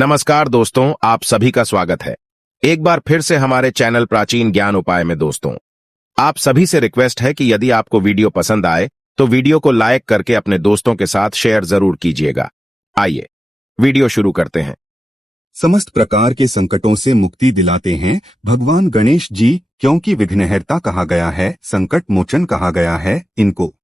नमस्कार दोस्तों, आप सभी का स्वागत है एक बार फिर से हमारे चैनल प्राचीन ज्ञान उपाय में। दोस्तों, आप सभी से रिक्वेस्ट है कि यदि आपको वीडियो पसंद आए तो वीडियो को लाइक करके अपने दोस्तों के साथ शेयर जरूर कीजिएगा। आइए वीडियो शुरू करते हैं। समस्त प्रकार के संकटों से मुक्ति दिलाते हैं भगवान गणेश जी, क्योंकि विघ्नहर्ता कहा गया है, संकट मोचन कहा गया है इनको।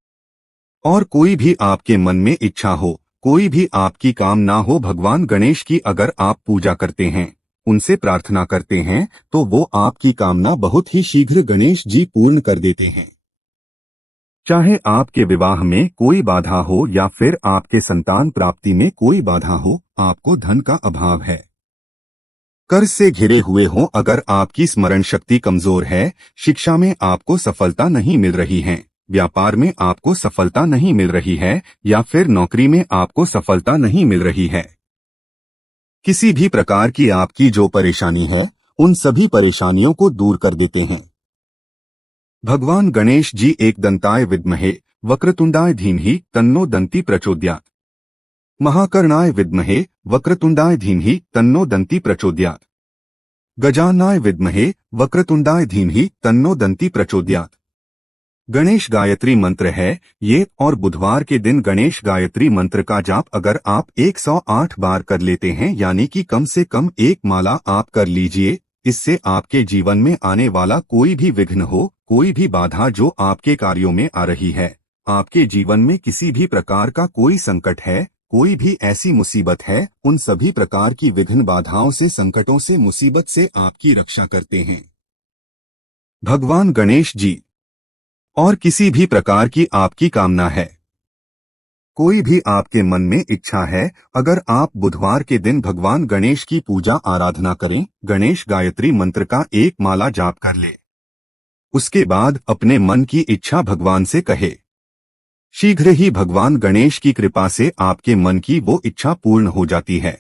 और कोई भी आपके मन में इच्छा हो, कोई भी आपकी काम ना हो, भगवान गणेश की अगर आप पूजा करते हैं, उनसे प्रार्थना करते हैं, तो वो आपकी कामना बहुत ही शीघ्र गणेश जी पूर्ण कर देते हैं। चाहे आपके विवाह में कोई बाधा हो या फिर आपके संतान प्राप्ति में कोई बाधा हो, आपको धन का अभाव है, कर्ज से घिरे हुए हों, अगर आपकी स्मरण शक्ति कमजोर है, शिक्षा में आपको सफलता नहीं मिल रही है, व्यापार में आपको सफलता नहीं मिल रही है, या फिर नौकरी में आपको सफलता नहीं मिल रही है, किसी भी प्रकार की आपकी जो परेशानी है, उन सभी परेशानियों को दूर कर देते हैं भगवान गणेश जी। एक दंताय विद्महे वक्रतुंडाय धीमहि तन्नो दंती प्रचोदयात्। महाकर्णाय विद्महे वक्रतुंडाय धीमहि तन्नो दंती प्रचोदयात्। गजाननाय विद्महे वक्रतुंडाय धीमहि तन्नो दंती प्रचोदयात्। गणेश गायत्री मंत्र है ये, और बुधवार के दिन गणेश गायत्री मंत्र का जाप अगर आप 108 बार कर लेते हैं, यानी कि कम से कम एक माला आप कर लीजिए, इससे आपके जीवन में आने वाला कोई भी विघ्न हो, कोई भी बाधा जो आपके कार्यों में आ रही है, आपके जीवन में किसी भी प्रकार का कोई संकट है, कोई भी ऐसी मुसीबत है, उन सभी प्रकार की विघ्न बाधाओं से, संकटों से, मुसीबत से आपकी रक्षा करते हैं भगवान गणेश जी। और किसी भी प्रकार की आपकी कामना है, कोई भी आपके मन में इच्छा है, अगर आप बुधवार के दिन भगवान गणेश की पूजा आराधना करें, गणेश गायत्री मंत्र का एक माला जाप कर ले, उसके बाद अपने मन की इच्छा भगवान से कहे, शीघ्र ही भगवान गणेश की कृपा से आपके मन की वो इच्छा पूर्ण हो जाती है।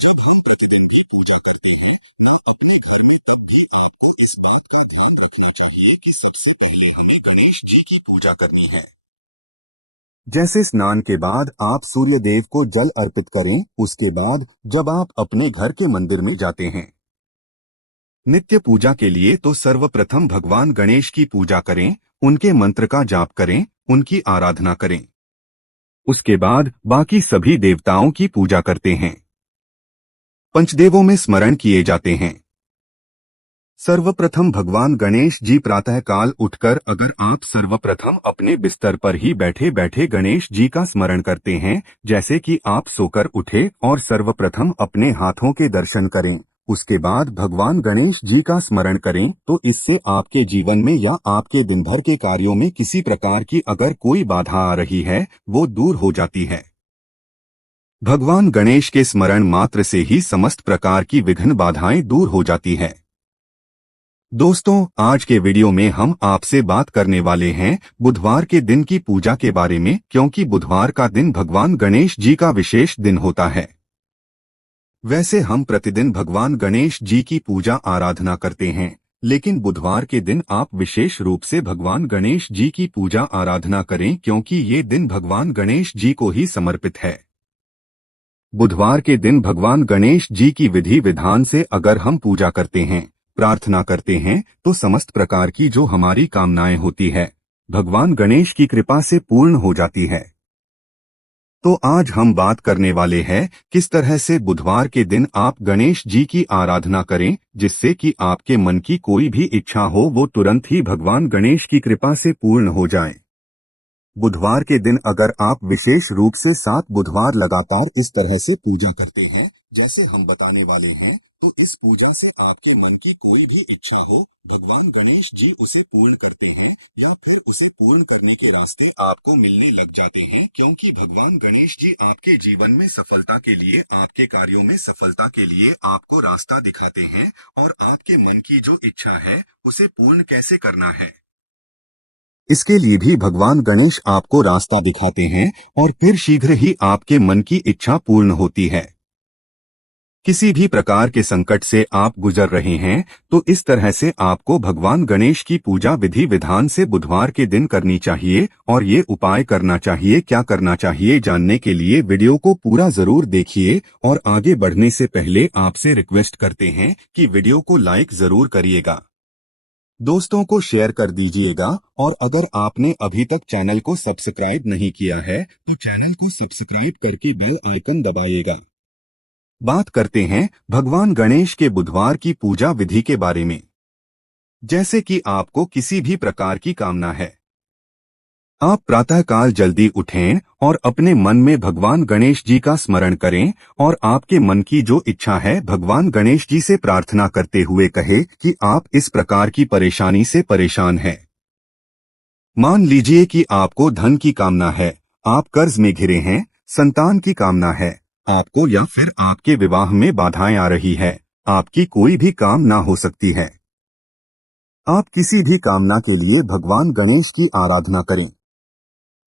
जब हम प्रतिदिन की पूजा करते हैं ना अपने घर में, तब भी आपको इस बात का ध्यान रखना चाहिए कि सबसे पहले हमें गणेश जी की पूजा करनी है। जैसे स्नान के बाद आप सूर्य देव को जल अर्पित करें, उसके बाद जब आप अपने घर के मंदिर में जाते हैं नित्य पूजा के लिए, तो सर्वप्रथम भगवान गणेश की पूजा करें, उनके मंत्र का जाप करें, उनकी आराधना करें। उसके बाद बाकी सभी देवताओं की पूजा करते हैं, पंचदेवों में स्मरण किए जाते हैं। सर्वप्रथम भगवान गणेश जी प्रातः काल उठकर अगर आप सर्वप्रथम अपने बिस्तर पर ही बैठे बैठे गणेश जी का स्मरण करते हैं, जैसे कि आप सोकर उठे और सर्वप्रथम अपने हाथों के दर्शन करें, उसके बाद भगवान गणेश जी का स्मरण करें, तो इससे आपके जीवन में या आपके दिन भर के कार्यों में किसी प्रकार की अगर कोई बाधा आ रही है, वो दूर हो जाती है। भगवान गणेश के स्मरण मात्र से ही समस्त प्रकार की विघ्न बाधाएं दूर हो जाती है। दोस्तों, आज के वीडियो में हम आपसे बात करने वाले हैं बुधवार के दिन की पूजा के बारे में, क्योंकि बुधवार का दिन भगवान गणेश जी का विशेष दिन होता है। वैसे हम प्रतिदिन भगवान गणेश जी की पूजा आराधना करते हैं, लेकिन बुधवार के दिन आप विशेष रूप से भगवान गणेश जी की पूजा आराधना करें, क्योंकि ये दिन भगवान गणेश जी को ही समर्पित है। बुधवार के दिन भगवान गणेश जी की विधि विधान से अगर हम पूजा करते हैं, प्रार्थना करते हैं, तो समस्त प्रकार की जो हमारी कामनाएं होती है, भगवान गणेश की कृपा से पूर्ण हो जाती है। तो आज हम बात करने वाले हैं किस तरह से बुधवार के दिन आप गणेश जी की आराधना करें, जिससे कि आपके मन की कोई भी इच्छा हो, वो तुरंत ही भगवान गणेश की कृपा से पूर्ण हो जाए। बुधवार के दिन अगर आप विशेष रूप से 7 बुधवार लगातार इस तरह से पूजा करते हैं जैसे हम बताने वाले हैं, तो इस पूजा से आपके मन की कोई भी इच्छा हो, भगवान गणेश जी उसे पूर्ण करते हैं, या फिर उसे पूर्ण करने के रास्ते आपको मिलने लग जाते हैं, क्योंकि भगवान गणेश जी आपके जीवन में सफलता के लिए, आपके कार्यों में सफलता के लिए आपको रास्ता दिखाते हैं, और आपके मन की जो इच्छा है उसे पूर्ण कैसे करना है, इसके लिए भी भगवान गणेश आपको रास्ता दिखाते हैं, और फिर शीघ्र ही आपके मन की इच्छा पूर्ण होती है। किसी भी प्रकार के संकट से आप गुजर रहे हैं तो इस तरह से आपको भगवान गणेश की पूजा विधि विधान से बुधवार के दिन करनी चाहिए और ये उपाय करना चाहिए। क्या करना चाहिए जानने के लिए वीडियो को पूरा जरूर देखिए और आगे बढ़ने से पहले आपसे रिक्वेस्ट करते हैं कि वीडियो को लाइक जरूर करिएगा, दोस्तों को शेयर कर दीजिएगा और अगर आपने अभी तक चैनल को सब्सक्राइब नहीं किया है तो चैनल को सब्सक्राइब करके बेल आइकन दबाइएगा। बात करते हैं भगवान गणेश के बुधवार की पूजा विधि के बारे में। जैसे कि आपको किसी भी प्रकार की कामना है, आप प्रातःकाल जल्दी उठें और अपने मन में भगवान गणेश जी का स्मरण करें और आपके मन की जो इच्छा है भगवान गणेश जी से प्रार्थना करते हुए कहे कि आप इस प्रकार की परेशानी से परेशान हैं। मान लीजिए कि आपको धन की कामना है, आप कर्ज में घिरे हैं, संतान की कामना है आपको, या फिर आपके विवाह में बाधाएं आ रही है, आपकी कोई भी काम ना हो सकती है। आप किसी भी कामना के लिए भगवान गणेश की आराधना करें।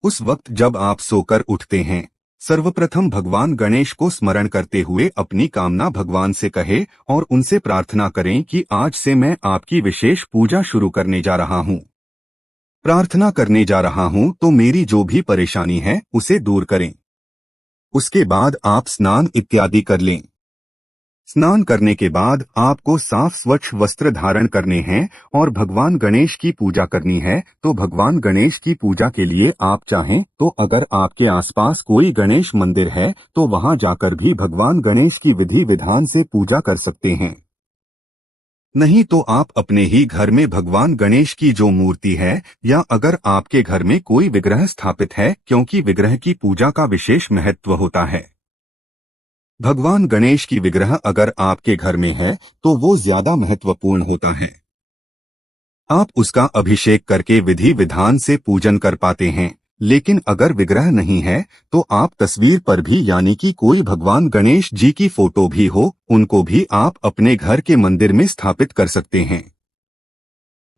उस वक्त जब आप सोकर उठते हैं, सर्वप्रथम भगवान गणेश को स्मरण करते हुए अपनी कामना भगवान से कहे और उनसे प्रार्थना करें कि आज से मैं आपकी विशेष पूजा शुरू करने जा रहा हूँ, प्रार्थना करने जा रहा हूँ, तो मेरी जो भी परेशानी है उसे दूर करें। उसके बाद आप स्नान इत्यादि कर लें। स्नान करने के बाद आपको साफ स्वच्छ वस्त्र धारण करने हैं और भगवान गणेश की पूजा करनी है। तो भगवान गणेश की पूजा के लिए आप चाहें तो अगर आपके आसपास कोई गणेश मंदिर है तो वहां जाकर भी भगवान गणेश की विधि विधान से पूजा कर सकते हैं। नहीं तो आप अपने ही घर में भगवान गणेश की जो मूर्ति है या अगर आपके घर में कोई विग्रह स्थापित है, क्योंकि विग्रह की पूजा का विशेष महत्व होता है। भगवान गणेश की विग्रह अगर आपके घर में है तो वो ज्यादा महत्वपूर्ण होता है। आप उसका अभिषेक करके विधि विधान से पूजन कर पाते हैं। लेकिन अगर विग्रह नहीं है तो आप तस्वीर पर भी यानी कि कोई भगवान गणेश जी की फोटो भी हो उनको भी आप अपने घर के मंदिर में स्थापित कर सकते हैं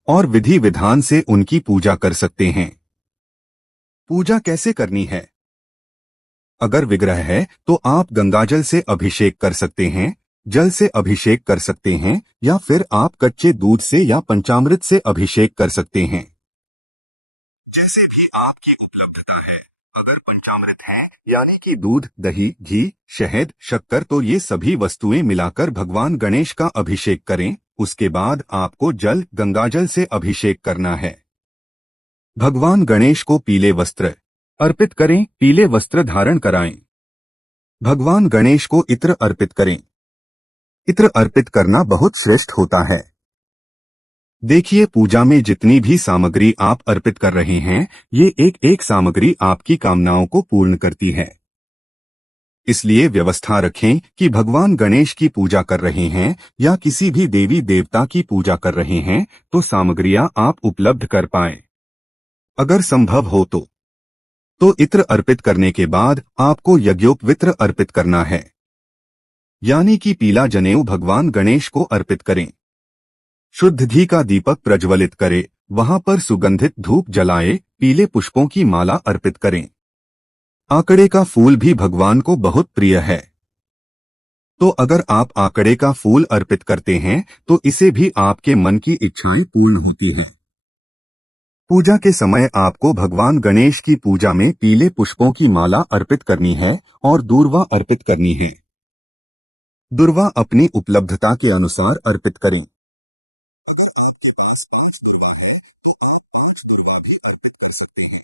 और विधि विधान से उनकी पूजा कर सकते हैं। पूजा कैसे करनी है? अगर विग्रह है तो आप गंगाजल से अभिषेक कर सकते हैं, जल से अभिषेक कर सकते हैं या फिर आप कच्चे दूध से या पंचामृत से अभिषेक कर सकते हैं। जैसे भी आपकी उपलब्धता है, अगर पंचामृत है यानी कि दूध, दही, घी, शहद, शक्कर, तो ये सभी वस्तुएं मिलाकर भगवान गणेश का अभिषेक करें। उसके बाद आपको जल गंगाजल से अभिषेक करना है। भगवान गणेश को पीले वस्त्र अर्पित करें, पीले वस्त्र धारण कराएं। भगवान गणेश को इत्र अर्पित करें। इत्र अर्पित करना बहुत श्रेष्ठ होता है। देखिए, पूजा में जितनी भी सामग्री आप अर्पित कर रहे हैं ये एक एक सामग्री आपकी कामनाओं को पूर्ण करती है। इसलिए व्यवस्था रखें कि भगवान गणेश की पूजा कर रहे हैं या किसी भी देवी देवता की पूजा कर रहे हैं तो सामग्रियां आप उपलब्ध कर पाएं। अगर संभव हो तो इत्र अर्पित करने के बाद आपको यज्ञोपवित्र अर्पित करना है, यानी कि पीला जनेऊ भगवान गणेश को अर्पित करें। शुद्ध घी का दीपक प्रज्वलित करें, वहां पर सुगंधित धूप जलाए, पीले पुष्पों की माला अर्पित करें। आकड़े का फूल भी भगवान को बहुत प्रिय है, तो अगर आप आकड़े का फूल अर्पित करते हैं तो इसे भी आपके मन की इच्छाएं पूर्ण होती हैं। पूजा के समय आपको भगवान गणेश की पूजा में पीले पुष्पों की माला अर्पित करनी है और दूर्वा अर्पित करनी है। दूर्वा अपनी उपलब्धता के अनुसार अर्पित करें। अगर आपके पास 5 दूर्वा है तो आप 5 दूर्वा भी अर्पित कर सकते हैं,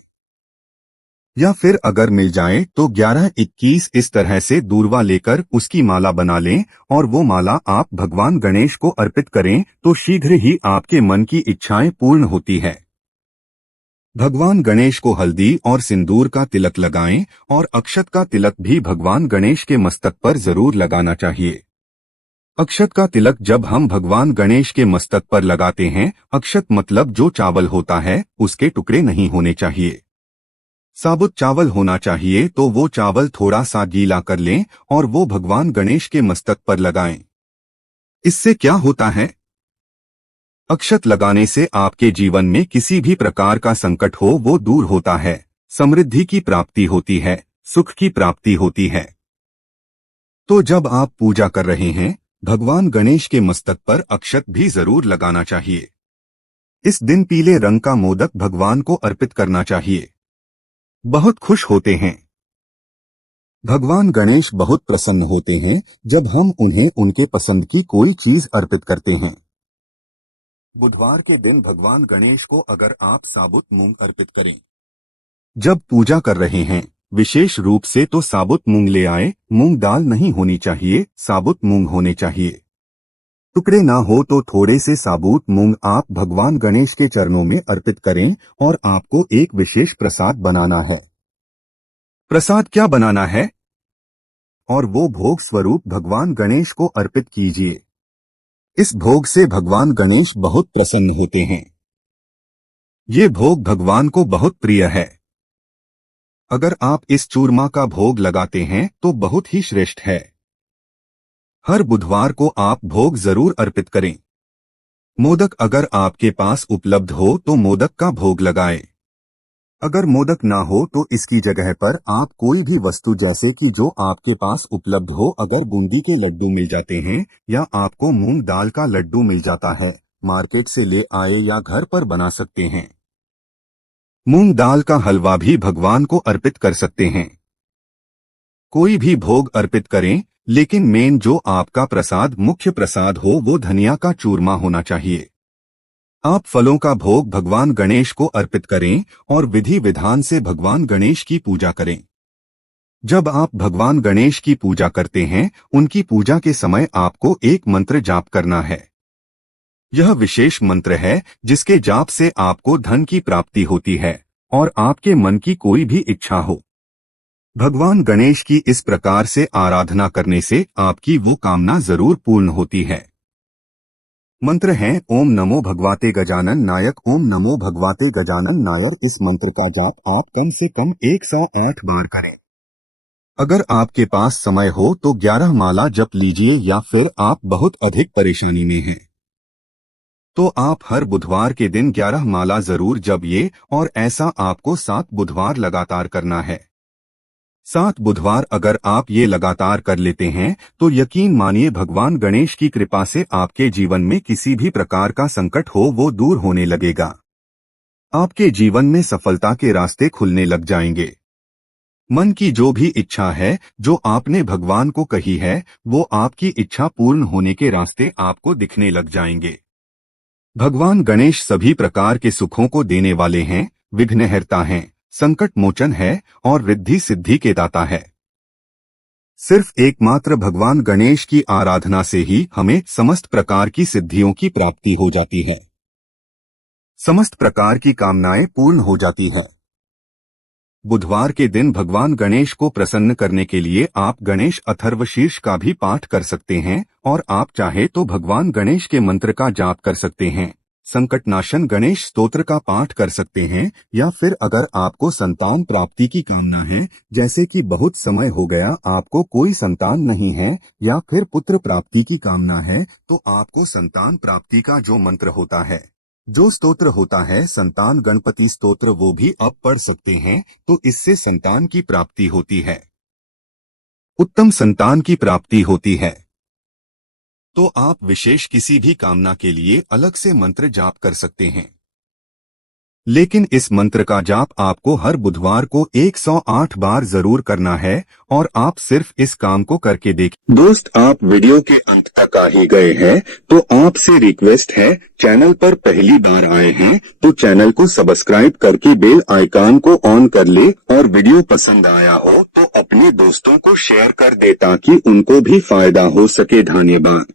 या फिर अगर मिल जाए तो 11-21 इस तरह से दूर्वा लेकर उसकी माला बना लें और वो माला आप भगवान गणेश को अर्पित करें तो शीघ्र ही आपके मन की इच्छाएं पूर्ण होती है। भगवान गणेश को हल्दी और सिंदूर का तिलक लगाएं और अक्षत का तिलक भी भगवान गणेश के मस्तक पर जरूर लगाना चाहिए। अक्षत का तिलक जब हम भगवान गणेश के मस्तक पर लगाते हैं, अक्षत मतलब जो चावल होता है उसके टुकड़े नहीं होने चाहिए, साबुत चावल होना चाहिए। तो वो चावल थोड़ा सा गीला कर लें और वो भगवान गणेश के मस्तक पर लगाएं। इससे क्या होता है? अक्षत लगाने से आपके जीवन में किसी भी प्रकार का संकट हो वो दूर होता है, समृद्धि की प्राप्ति होती है, सुख की प्राप्ति होती है। तो जब आप पूजा कर रहे हैं, भगवान गणेश के मस्तक पर अक्षत भी जरूर लगाना चाहिए। इस दिन पीले रंग का मोदक भगवान को अर्पित करना चाहिए। बहुत खुश होते हैं। भगवान गणेश बहुत प्रसन्न होते हैं जब हम उन्हें उनके पसंद की कोई चीज अर्पित करते हैं। बुधवार के दिन भगवान गणेश को अगर आप साबुत मूंग अर्पित करें, जब पूजा कर रहे हैं विशेष रूप से, तो साबुत मूंग ले आए। मूंग दाल नहीं होनी चाहिए, साबुत मूंग होने चाहिए। टुकड़े ना हो तो थोड़े से साबुत मूंग आप भगवान गणेश के चरणों में अर्पित करें और आपको एक विशेष प्रसाद बनाना है। प्रसाद क्या बनाना है? और वो भोग स्वरूप भगवान गणेश को अर्पित कीजिए। इस भोग से भगवान गणेश बहुत प्रसन्न होते हैं। ये भोग भगवान को बहुत प्रिय है। अगर आप इस चूरमा का भोग लगाते हैं तो बहुत ही श्रेष्ठ है। हर बुधवार को आप भोग जरूर अर्पित करें। मोदक अगर आपके पास उपलब्ध हो तो मोदक का भोग लगाएं। अगर मोदक ना हो तो इसकी जगह पर आप कोई भी वस्तु जैसे कि जो आपके पास उपलब्ध हो, अगर बूंदी के लड्डू मिल जाते हैं या आपको मूंग दाल का लड्डू मिल जाता है, मार्केट से ले आए या घर पर बना सकते हैं। मूंग दाल का हलवा भी भगवान को अर्पित कर सकते हैं। कोई भी भोग अर्पित करें, लेकिन मेन जो आपका प्रसाद मुख्य प्रसाद हो वो धनिया का चूरमा होना चाहिए। आप फलों का भोग भगवान गणेश को अर्पित करें और विधि विधान से भगवान गणेश की पूजा करें। जब आप भगवान गणेश की पूजा करते हैं, उनकी पूजा के समय आपको एक मंत्र जाप करना है। यह विशेष मंत्र है जिसके जाप से आपको धन की प्राप्ति होती है और आपके मन की कोई भी इच्छा हो। भगवान गणेश की इस प्रकार से आराधना करने से आपकी वो कामना जरूर पूर्ण होती है। मंत्र है ओम नमो भगवते गजानन नायक। ओम नमो भगवते गजानन नायर। इस मंत्र का जाप आप कम से कम 108 बार करें। अगर आपके पास समय हो तो 11 माला जप लीजिए, या फिर आप बहुत अधिक परेशानी में हैं तो आप हर बुधवार के दिन 11 माला जरूर जपिए, और ऐसा आपको 7 बुधवार लगातार करना है। 7 बुधवार अगर आप ये लगातार कर लेते हैं तो यकीन मानिए भगवान गणेश की कृपा से आपके जीवन में किसी भी प्रकार का संकट हो वो दूर होने लगेगा। आपके जीवन में सफलता के रास्ते खुलने लग जाएंगे। मन की जो भी इच्छा है, जो आपने भगवान को कही है, वो आपकी इच्छा पूर्ण होने के रास्ते आपको दिखने लग जाएंगे। भगवान गणेश सभी प्रकार के सुखों को देने वाले हैं, विघ्नहर्ता हैं, संकट मोचन है और रिद्धि सिद्धि के दाता है। सिर्फ एकमात्र भगवान गणेश की आराधना से ही हमें समस्त प्रकार की सिद्धियों की प्राप्ति हो जाती है। समस्त प्रकार की कामनाएं पूर्ण हो जाती है। बुधवार के दिन भगवान गणेश को प्रसन्न करने के लिए आप गणेश अथर्वशीर्ष का भी पाठ कर सकते हैं, और आप चाहे तो भगवान गणेश के मंत्र का जाप कर सकते हैं। संकटनाशन गणेश स्तोत्र का पाठ कर सकते हैं, या फिर अगर आपको संतान प्राप्ति की कामना है, जैसे कि बहुत समय हो गया आपको कोई संतान नहीं है, या फिर पुत्र प्राप्ति की कामना है, तो आपको संतान प्राप्ति का जो मंत्र होता है, जो स्तोत्र होता है, संतान गणपति स्तोत्र, वो भी आप पढ़ सकते हैं। तो इससे संतान की प्राप्ति होती है, उत्तम संतान की प्राप्ति होती है। तो आप विशेष किसी भी कामना के लिए अलग से मंत्र जाप कर सकते हैं, लेकिन इस मंत्र का जाप आपको हर बुधवार को 108 बार जरूर करना है, और आप सिर्फ इस काम को करके देखिए। दोस्त, आप वीडियो के अंत तक आ ही गए हैं, तो आपसे रिक्वेस्ट है, चैनल पर पहली बार आए हैं तो चैनल को सब्सक्राइब करके बेल आइकन को ऑन कर ले, और वीडियो पसंद आया हो तो अपने दोस्तों को शेयर कर दे ताकि उनको भी फायदा हो सके। धन्यवाद।